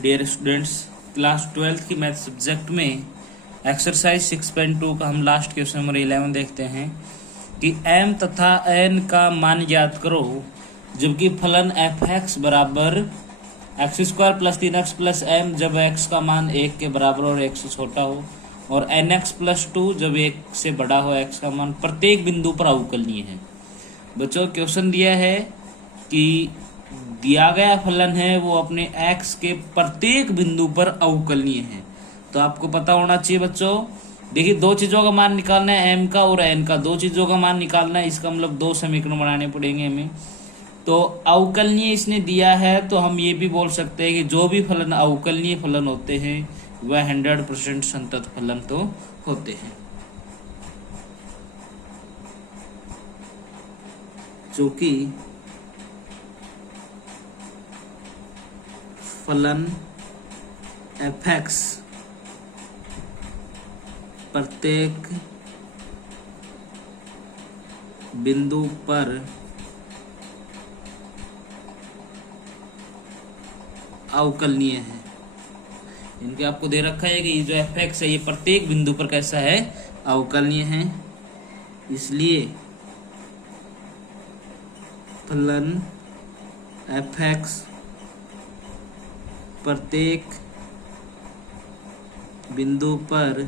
Dear students, class 12th की math subject में exercise 6.2 का हम लास्ट क्वेश्चन नंबर 11 देखते हैं कि m तथा n का मान ज्ञात करो जबकि फलन एफ एक्स बराबर x square plus 3x plus m जब x का मान 1 के बराबर और 1 से छोटा हो, और nx प्लस 2 जब 1 से बड़ा हो x का मान प्रत्येक बिंदु पर अवकलनीय है। बच्चों, क्वेश्चन दिया है कि दिया गया फलन है वो अपने x के प्रत्येक बिंदु पर अवकलनीय है। तो आपको पता होना चाहिए बच्चों, देखिए दो चीजों का मान निकालना है, m का और n का, दो चीजों का मान निकालना है। इसका मतलब दो समीकरण बनाने पड़ेंगे हमें। तो अवकलनीय इसने दिया है तो हम ये भी बोल सकते हैं कि जो भी फलन अवकलनीय फलन होते हैं वह 100% संतत फलन तो होते हैं। जो कि फलन एफ एक्स प्रत्येक बिंदु पर अवकलनीय है। इनके आपको दे रखा है कि ये जो एफ एक्स है ये प्रत्येक बिंदु पर कैसा है, अवकलनीय है। इसलिए फलन एफ एक्स प्रत्येक बिंदु पर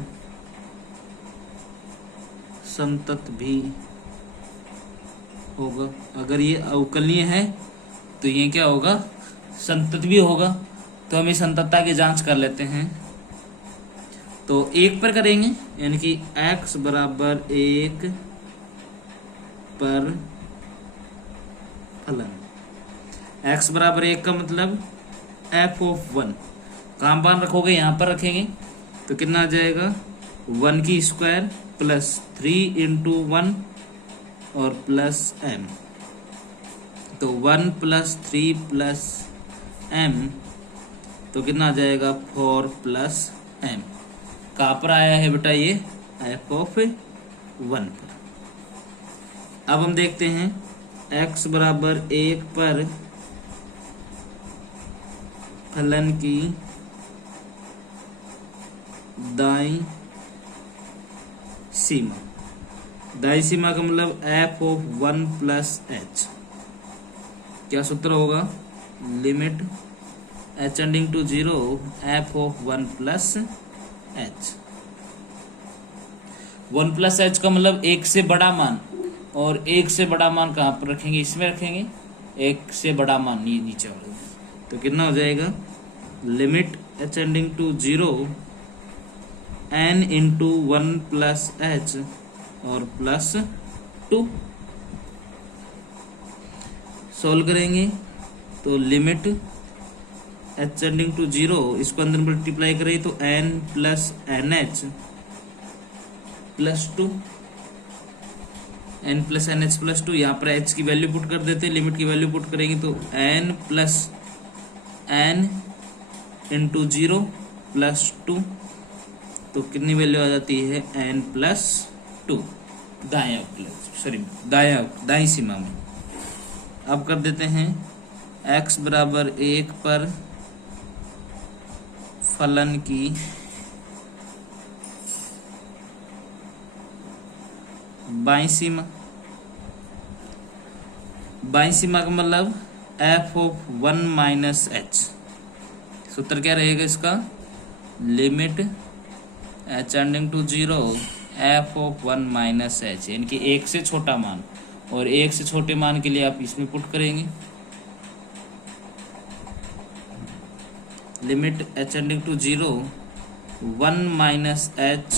संतत भी होगा। अगर ये अवकलनीय है तो ये क्या होगा, संतत भी होगा। तो हम इस संततता की जांच कर लेते हैं। तो 1 पर करेंगे, यानी कि x बराबर 1 पर फलन x बराबर 1 का मतलब f ऑफ 1 कहाँ पर रखोगे, यहाँ पर रखेंगे। तो कितना आ जाएगा, 1 की स्क्वायर प्लस 3 इंटू 1 और प्लस m। तो 1 प्लस 3 प्लस m, तो कितना आ जाएगा 4 प्लस m। कहाँ पर आया है बेटा, ये f ऑफ 1 पर। अब हम देखते हैं x बराबर 1 पर फलन की दाईं सीमा। दाईं सीमा का मतलब f ऑफ 1 प्लस h। क्या सूत्र होगा, limit h tending to 0 f of 1 plus h। 1 plus h का मतलब 1 से बड़ा मान, और 1 से बड़ा मान कहाँ पर रखेंगे, इसमें रखेंगे। 1 से बड़ा मान नीचे वाले, तो कितना हो जाएगा, limit h tending to 0 n into 1 plus h और प्लस 2। सोल्व करेंगे तो लिमिट h टेंडिंग टू 0, इसको अंदर मल्टीप्लाई करें तो n plus n h plus 2, n plus n h plus 2। यहाँ पर h की वैल्यू पुट कर देते हैं, लिमिट की वैल्यू पुट करेंगे तो n plus n into 0 plus 2, तो कितनी वैल्यू आ जाती है, n प्लस 2 दाएं सीमा में। अब कर देते हैं x बराबर 1 पर फलन की बाईं सीमा। बाईं सीमा का मतलब f ऑफ 1 माइनस h। सूत्र क्या रहेगा इसका, limit h tending to 0 f of 1 minus h, यानी कि 1 से छोटा मान, और 1 से छोटे मान के लिए आप इसमें पुट करेंगे। Limit h tending to 0 1 minus h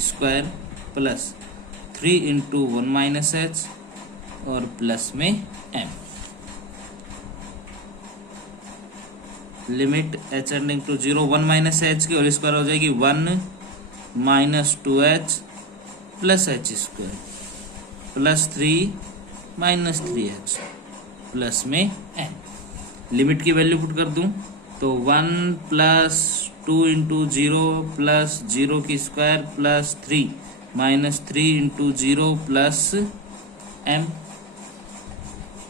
square plus 3 into 1 minus h और प्लस में m। Limit h tending to 0 1 minus h की और स्क्वायर हो जाएगी 1 minus 2h plus h square plus 3 minus 3h plus में n। लिमिट की वैल्यू पुट कर दूं तो 1 प्लस 2 इंटू 0 प्लस 0 की square plus 3 minus 3 into 0 plus m।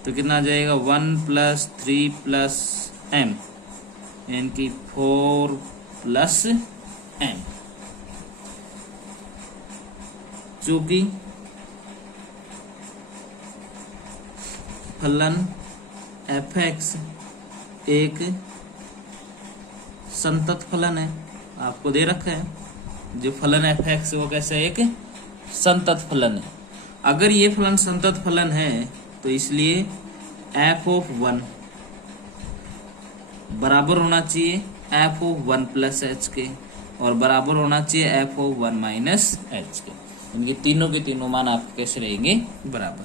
तो कितना आ जाएगा 1 प्लस 3 प्लस m यानी कि 4 प्लस m। चूंकि फलन f(x) एक संतत फलन है, आपको दे रखा है जो फलन f(x) वो कैसा है, एक संतत फलन है। अगर ये फलन संतत फलन है तो इसलिए f(1) बराबर होना चाहिए f(1 + h) के, और बराबर होना चाहिए f(1 - h) के। इनके तीनों के तीनों मान आपके कैसे रहेंगे, बराबर।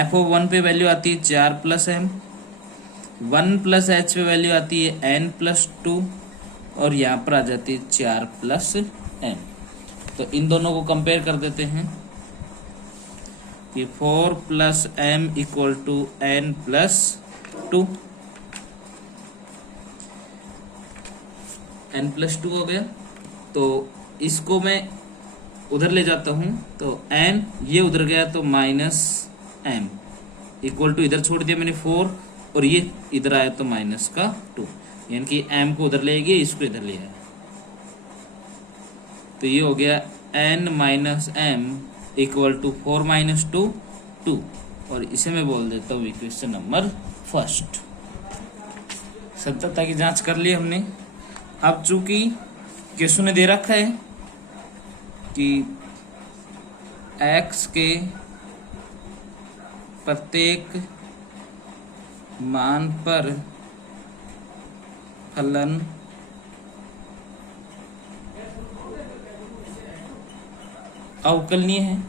f(1) पे वैल्यू आती है 4 + m, 1 + h पे वैल्यू आती है n + 2, और यहाँ पर आ जाती है 4 + m। तो इन दोनों को कंपेयर कर देते हैं कि 4 + m = n + 2, n + 2 हो गया। तो इसको मैं उधर ले जाता हूं तो n ये उधर गया तो -m = इधर छोड़ दिया मैंने 4, और ये इधर आया तो -2, यानी कि m को उधर ले गया, इसको इधर ले आया। तो ये हो गया n - m = 4 - 2 2, और इसे मैं बोल देता हूँ इक्वेशन नंबर फर्स्ट। सत्यता की जांच कर ली हमने। अब चूंकि क्वेश्चन ने दे रखा है कि x के प्रत्येक मान पर फलन अवकलनीय है।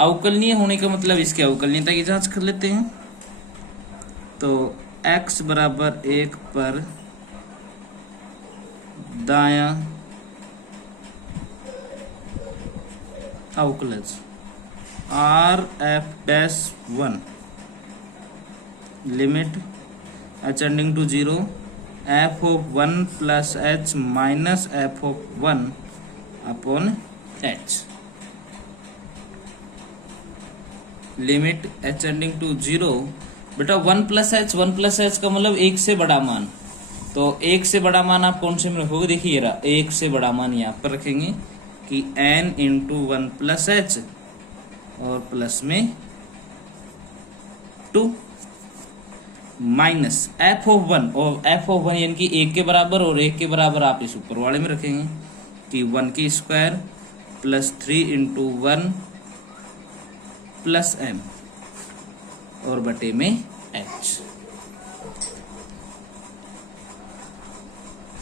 अवकलनीय होने का मतलब इसके अवकलनीयता की जांच कर लेते हैं। तो x = 1 पर दायां अवकलज Rf'(1) limit h → 0 f(1 + h - f(1 / h) limit h → 0। बेटा 1 + h का मतलब एक से बड़ा मान, तो एक से बड़ा मान आप कौन से में रखोगे, देखिए ये रहा, एक से बड़ा मान यहाँ पर रखेंगे कि n × 1 + h, और प्लस में 2 माइनस f(1), और f(1) यानी कि 1 के बराबर, और 1 के बराबर आप इस ऊपर वाले में रखेंगे कि 1² + 3 × 1 + m, और बटे में h।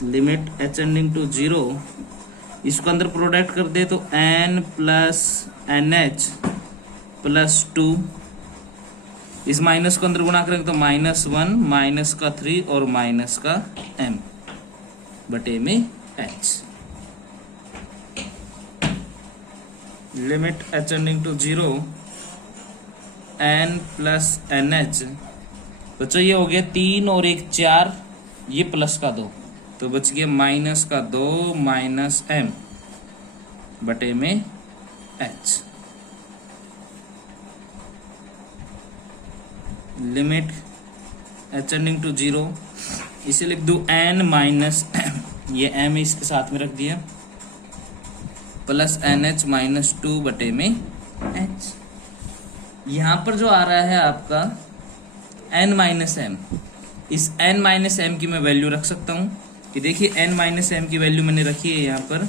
लिमिट h → 0, इसको अंदर प्रोडक्ट कर दे तो n + nh + 2, इस माइनस को अंदर गुणा करेंगे तो -1 -3 और -m बटे में h। Limit h → 0 n + nh, बच्चों ये हो गया 3 और 1 4, ये प्लस का 2, तो बच गया -2 -m बटे में h। लिमिट h → 0, इसे लिख दूं n - ये m इसके साथ में रख दिया, +nh - 2 बटे में h। यहाँ पर जो आ रहा है आपका n - m, इस n - m की मैं वैल्यू रख सकता हूँ कि देखिए n - m की वैल्यू मैंने रखी है यहाँ पर,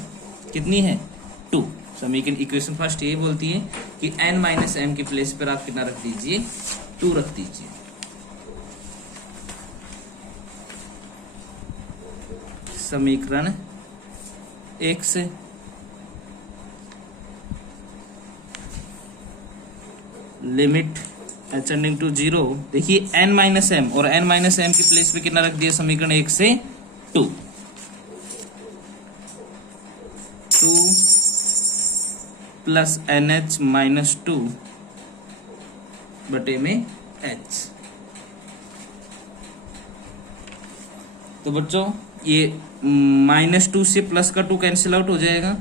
कितनी है 2। समीकरण इक्वेशन फर्स्ट ये बोलती है कि n - m की प्लेस पर आप कितना रख दीजिए, 2 रख दीजिए। समीकरण 1 से लिमिट h → 0, देखिए n - m, और n - m की प्लेस पे कितना रख दिया समीकरण 1 से 2 + nh - 2 बटे में h। तो बच्चों ये -2 से प्लस का 2 कैंसिल आउट हो जाएगा,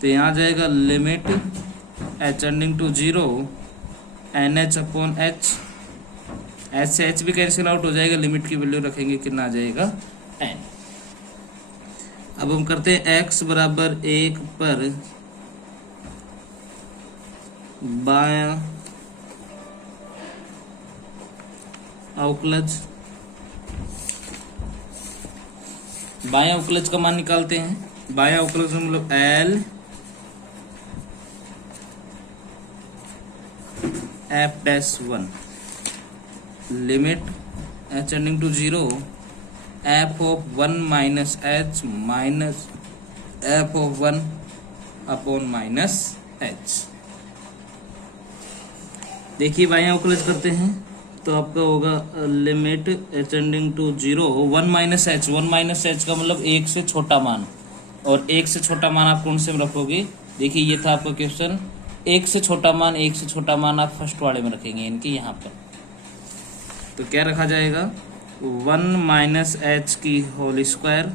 तो यहाँ जाएगा लिमिट h → 0 nh/h, h से h भी कैंसिल आउट हो जाएगा, लिमिट की वैल्यू रखेंगे कितना आ जाएगा n। अब हम करते हैं x बराबर 1 पर बायां अवकलज। बायां अवकलज का मान निकालते हैं। बायां अवकलज हम लोग L f-1 limit h tending to 0 f of 1 minus h minus f of 1 upon minus h। देखिए बायां अवकलज करते हैं तो आपका होगा limit h tending to 0 1 minus h। 1 minus h का मतलब 1 से छोटा मान, और 1 से छोटा मान आप कौन से में रखोगे? देखिए ये था आपका क्वेश्चन, 1 से छोटा मान, 1 से छोटा मान आप फर्स्ट वाले में रखेंगे इनके यहाँ पर। तो क्या रखा जाएगा? 1 माइनस h की whole square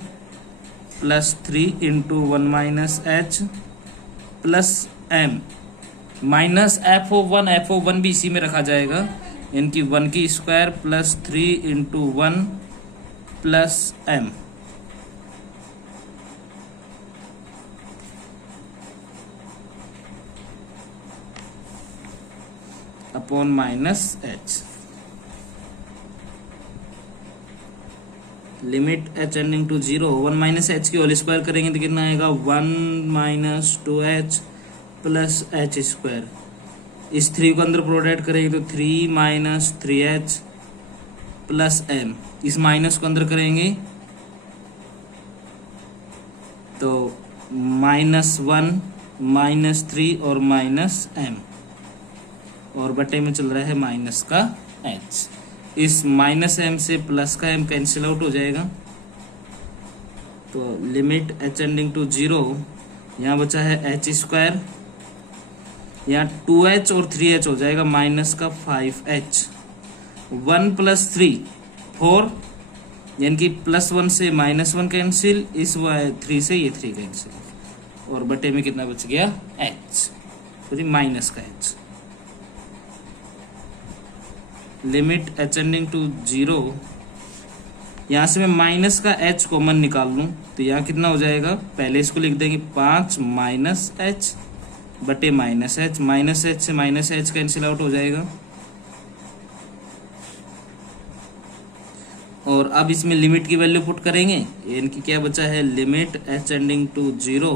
plus 3 into 1 minus h plus m minus f of 1 भी इसी में रखा जाएगा, इनकी 1 की square plus 3 into 1 plus m upon minus h। Limit h tending to 0 1 minus h की होल स्क्वायर करेंगे तो कितना आएगा? 1 minus 2h plus h square. इस 3 को अंदर प्रोडक्ट करेंगे तो 3 माइनस 3h प्लस m। इस माइनस को अंदर करेंगे तो माइनस 1 माइनस 3 और माइनस m, और बटे में चल रहा है माइनस का h। इस माइनस m से प्लस का m कैंसिल आउट हो जाएगा। तो लिमिट h टेंडिंग टू 0, यहाँ बचा है h स्क्वायर, यहाँ 2h और 3h हो जाएगा माइनस का 5h। 1 प्लस 3 4, यानी कि प्लस 1 से माइनस 1 कैंसिल, इस 3 से ये 3 कैंसिल, और बटे में कितना बच गया? h, सॉरी माइनस का h। Limit h tending to 0, यहाँ से मैं माइनस का h कॉमन निकाल लूँ तो यहाँ कितना हो जाएगा? पहले इसको लिख देंगे 5 माइनस h बटे माइनस h। माइनस h से माइनस h कैंसिल आउट हो जाएगा, और अब इसमें लिमिट की वैल्यू पुट करेंगे। इनकी क्या बचा है? Limit h tending to 0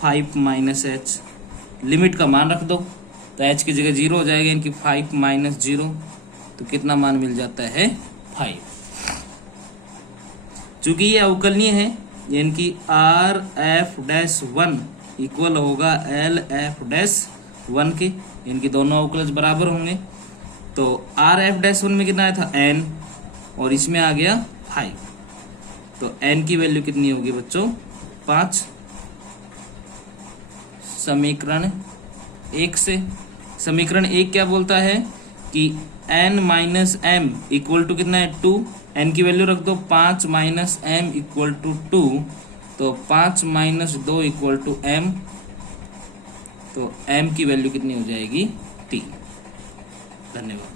5 minus h। Limit का मान रख दो तो h की जगह 0 हो जाएगा, इनकी 5 माइनस 0, तो कितना मान मिल जाता है? 5। चूंकि ये अवकलनीय है, इनकी RF-1 इक्वल होगा LF-1 के, इनकी दोनों अवकलज बराबर होंगे। तो RF-1 में कितना आया था? n, और इसमें आ गया 5, तो n की वैल्यू कितनी होगी बच्चों? 5। समीकरण 1 से, समीकरण 1 क्या बोलता है कि n minus m equal to कितना है? 2। n की वैल्यू रख दो 5 माइनस m इक्वल टू 2, तो 5 माइनस 2 इक्वल टू m, तो m की वैल्यू कितनी हो जाएगी? 3। धन्यवाद।